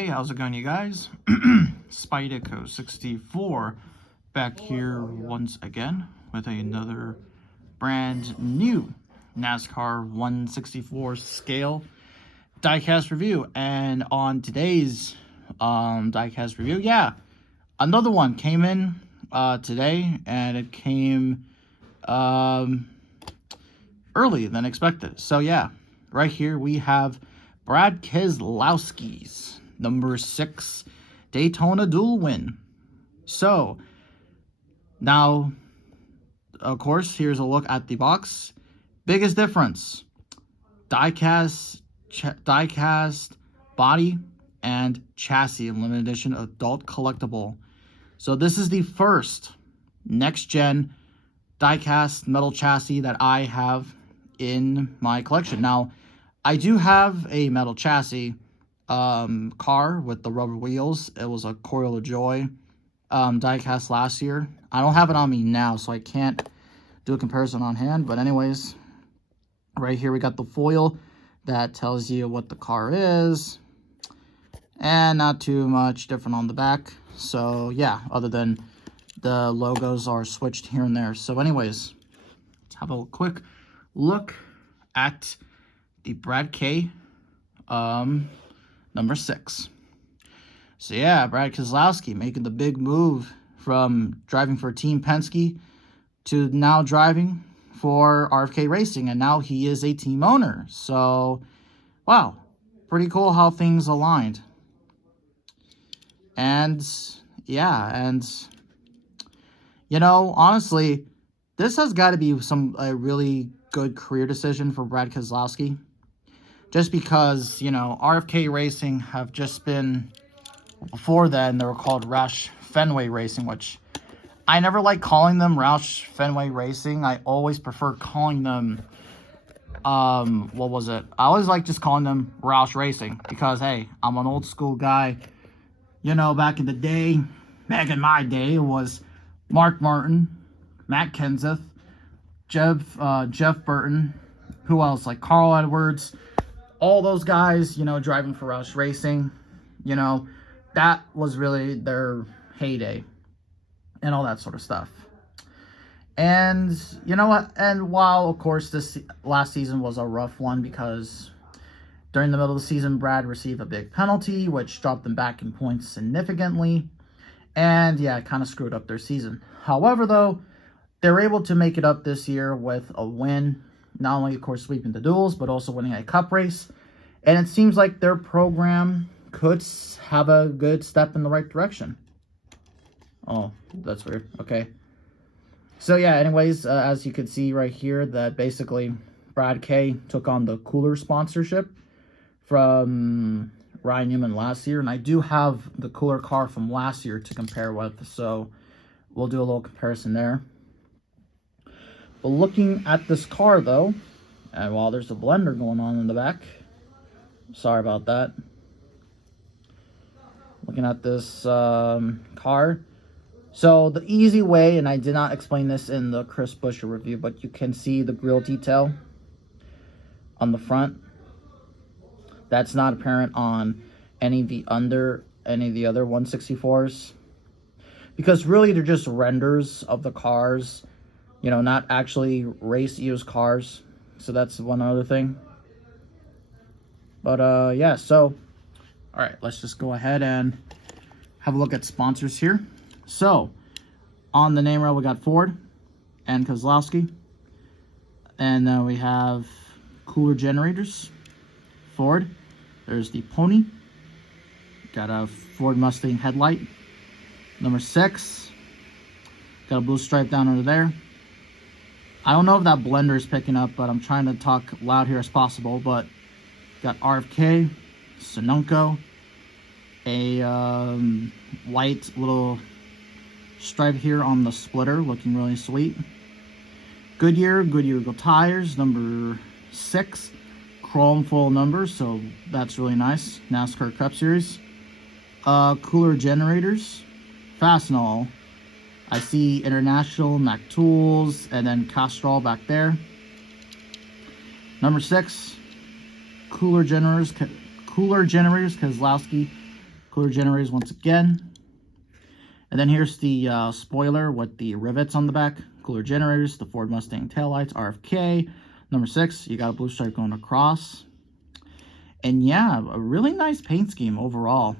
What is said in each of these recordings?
Hey, how's it going, you guys? Spydeco64 back here once again with another brand new NASCAR 164 scale diecast review. And on today's diecast review, another one came in today, and it came early than expected. So yeah, right here we have MBrad Keselowski's number 6 Daytona Duel win. So now, of course, here's a look at the box. Biggest difference: diecast body and chassis in limited edition adult collectible. So this is the first next gen diecast metal chassis that I have in my collection. Now, I do have a metal chassis car with the rubber wheels. It was a Coil of Joy diecast last year. I don't have it on me now, so I can't do a comparison on hand. But anyways, right here we got the foil that tells you what the car is, and not too much different on the back. So yeah, other than the logos are switched here and there. So anyways, let's have a quick look at the Brad K number 6. So yeah, Brad Keselowski making the big move from driving for Team Penske to now driving for RFK Racing, and now he is a team owner. So wow, pretty cool how things aligned. And yeah, and you know, honestly, this has got to be a really good career decision for Brad Keselowski. Just because, you know, RFK Racing have just been, before then, they were called Roush Fenway Racing, which I never like calling them Roush Fenway Racing. I always prefer calling them, what was it? I always like just calling them Roush Racing because, hey, I'm an old school guy. You know, back in the day, back in my day, it was Mark Martin, Matt Kenseth, Jeff Burton, who else? Like Carl Edwards. All those guys, you know, driving for Roush Racing, you know, that was really their heyday and all that sort of stuff. And you know what? And while, of course, this last season was a rough one because during the middle of the season, Brad received a big penalty, which dropped them back in points significantly. And yeah, it kind of screwed up their season. However, though, they were able to make it up this year with a win. Not only, of course, sweeping the duels, but also winning a cup race. And it seems like their program could have a good step in the right direction. Oh, that's weird. Okay. So, yeah, anyways, as you can see right here, that basically Brad K took on the cooler sponsorship from Ryan Newman last year. And I do have the cooler car from last year to compare with. So, we'll do a little comparison there. But looking at this car, though, and while there's a blender going on in the back, sorry about that. Looking at this car, so the easy way, and I did not explain this in the Chris Buescher review, but you can see the grille detail on the front. That's not apparent on any of the other 164s, because really they're just renders of the cars. You know, not actually race-used cars. So that's one other thing. But, yeah, so, all right, let's just go ahead and have a look at sponsors here. So, on the name rail, we got Ford and Keselowski. And then we have cooler generators, Ford. There's the Pony. Got a Ford Mustang headlight. Number 6. Got a blue stripe down under there. I don't know if that blender is picking up, but I'm trying to talk loud here as possible. But got RFK, Sunoco, a white little stripe here on the splitter, looking really sweet. Goodyear tires, number 6, chrome full numbers, so that's really nice. NASCAR Cup Series. Cooler generators, Fastenal. I see International, Mac Tools, and then Castrol back there. Number 6, cooler generators, Keselowski. cooler generators once again. And then here's the spoiler with the rivets on the back. Cooler generators, the Ford Mustang taillights, RFK. Number 6, you got a blue stripe going across. And yeah, a really nice paint scheme overall.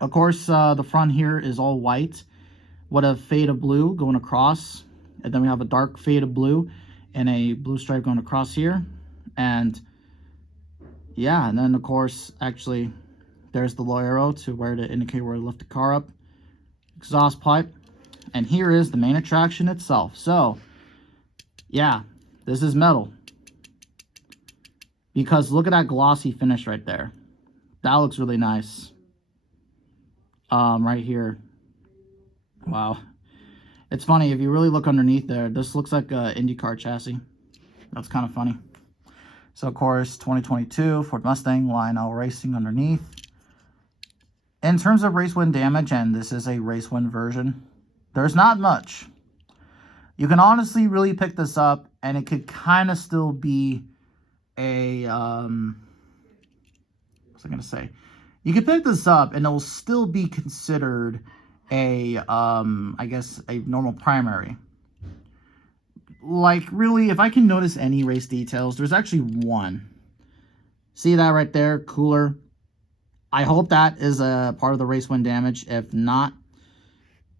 Of course, the front here is all white with a faded blue going across. And then we have a dark faded blue and a blue stripe going across here. And yeah, and then of course, actually, there's the low arrow to where to indicate where to lift the car up. Exhaust pipe. And here is the main attraction itself. So, yeah, this is metal. Because look at that glossy finish right there. That looks really nice. Right here. Wow. It's funny, if you really look underneath there, this looks like an IndyCar chassis. That's kind of funny. So, of course, 2022 Ford Mustang, Lionel Racing underneath. In terms of race wind damage, and this is a race wind version, there's not much. You can honestly really pick this up, and it could kind of still be a, what was I going to say? You can pick this up, and it will still be considered a, I guess, a normal primary. Like, really, if I can notice any race details, there's actually one. See that right there? Cooler. I hope that is a part of the race wind damage. If not,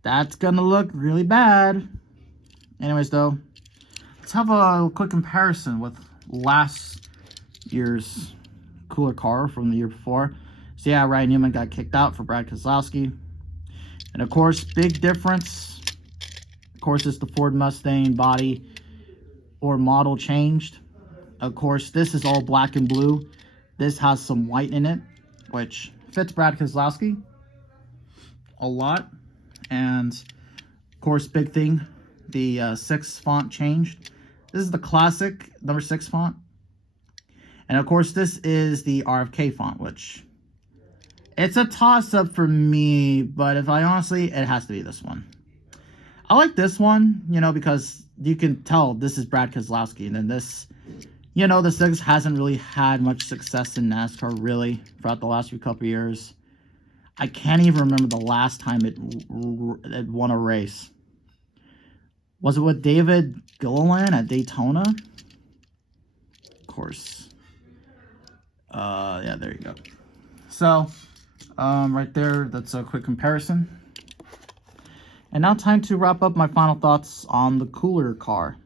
that's going to look really bad. Anyways, though, let's have a quick comparison with last year's cooler car from the year before. So, yeah, Ryan Newman got kicked out for Brad Keselowski. And, of course, big difference. Of course, it's the Ford Mustang body or model changed. Of course, this is all black and blue. This has some white in it, which fits Brad Keselowski a lot. And, of course, big thing, the 6 font changed. This is the classic number 6 font. And, of course, this is the RFK font, which it's a toss-up for me, but if I honestly, it has to be this one. I like this one, you know, because you can tell this is Brad Keselowski. And then this, you know, the 6 hasn't really had much success in NASCAR, really, throughout the last few couple years. I can't even remember the last time it won a race. Was it with David Gilliland at Daytona? Of course. Yeah, there you go. So, right there, that's a quick comparison. And now time to wrap up my final thoughts on the cooler car.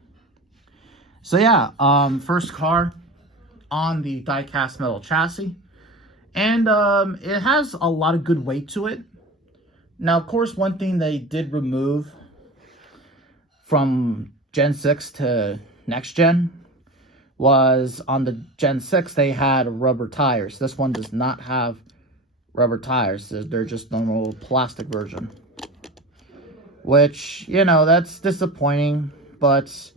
So yeah, first car on the Diecast metal chassis. And it has a lot of good weight to it. Now, of course, one thing they did remove from Gen 6 to next gen was on the Gen 6, they had rubber tires. This one does not have rubber tires. They're just normal plastic version. Which, you know, that's disappointing. But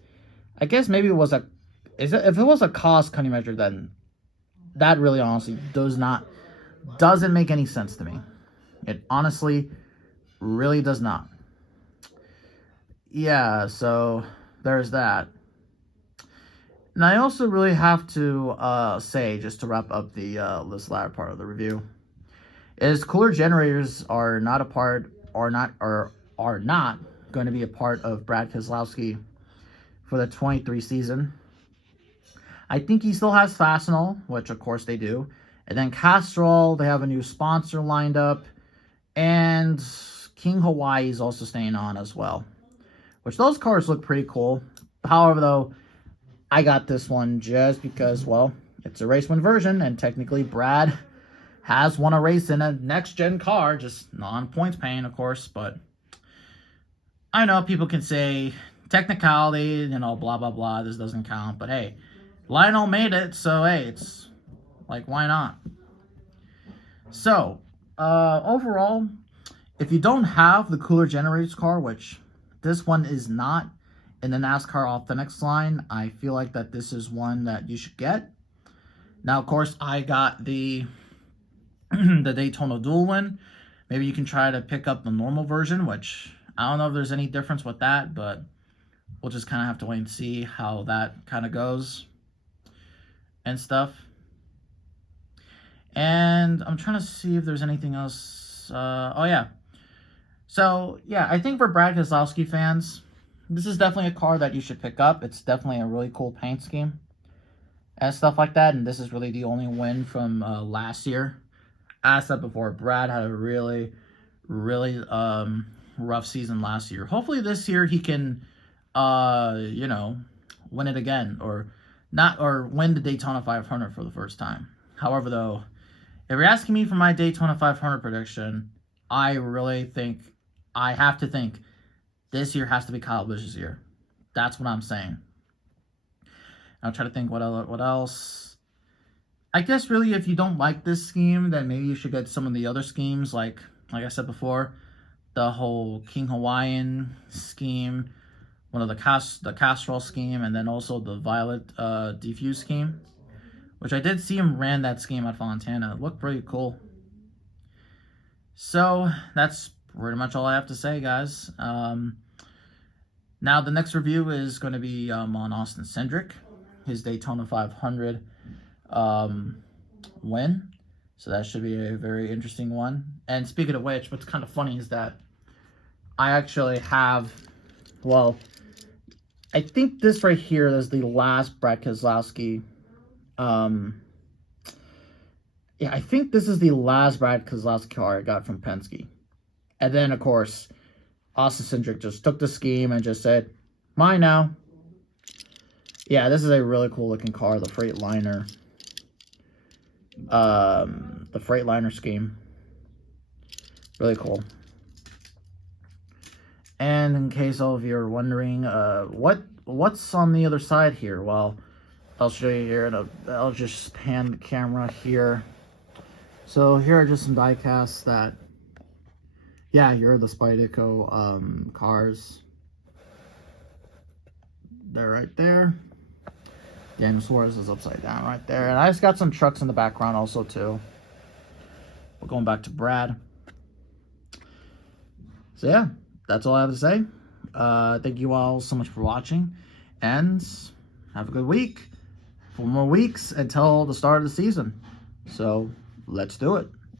I guess maybe it was if it was a cost-cutting measure, then that really honestly doesn't make any sense to me. It honestly really does not. Yeah, so there's that. And I also really have to say, just to wrap up this latter part of the review, is cooler generators are not going to be a part of Brad Keselowski for the 23 season. I think he still has Fastenal, which of course they do. And then Castrol, they have a new sponsor lined up. And King Hawaii is also staying on as well. Which those cars look pretty cool. However, though, I got this one just because, well, it's a race win version. And technically, Brad has won a race in a next-gen car. Just non-points paying, of course. But I know people can say technicality, you know, blah, blah, blah. This doesn't count. But hey, Lionel made it. So, hey, it's like, why not? So, overall, if you don't have the cooler generators car, which this one is not in the NASCAR Authentics line, I feel like that this is one that you should get. Now, of course, I got the the Daytona Duel win. Maybe you can try to pick up the normal version, which I don't know if there's any difference with that, but we'll just kind of have to wait and see how that kind of goes and stuff. And I'm trying to see if there's anything else oh yeah. So, yeah, I think for Brad Keselowski fans, this is definitely a car that you should pick up. It's definitely a really cool paint scheme and stuff like that. And this is really the only win from last year. As I said before, Brad had a really, really rough season last year. Hopefully this year he can, you know, win it again. Or win the Daytona 500 for the first time. However, though, if you're asking me for my Daytona 500 prediction, I really think, I have to think, this year has to be Kyle Busch's year. That's what I'm saying. I'll try to think what else. I guess really if you don't like this scheme, then maybe you should get some of the other schemes, like I said before, the whole King Hawaiian scheme, one of the Castrol scheme, and then also the Violet Diffuse scheme, which I did see him ran that scheme at Fontana. It looked pretty cool. So that's pretty much all I have to say, guys. Now the next review is going to be on Austin Cindric, his Daytona 500 win. So that should be a very interesting one. And speaking of which, what's kind of funny is that I actually have, well, I think this right here is the last Brad Keselowski. Yeah, I think this is the last Brad Keselowski car I got from Penske. And then, of course, Austin Cindric just took the scheme and just said, mine now. Yeah, this is a really cool looking car, the Freightliner. The Freightliner scheme. Really cool. And in case all of you are wondering, what's on the other side here? Well, I'll show you here, and I'll just pan the camera here. So here are just some diecasts that, yeah, here are the Spydeco cars. They're right there. Daniel Suarez is upside down right there. And I just got some trucks in the background also too. We're going back to Brad. So yeah, that's all I have to say. Thank you all so much for watching. And have a good week. 4 more weeks until the start of the season. So let's do it.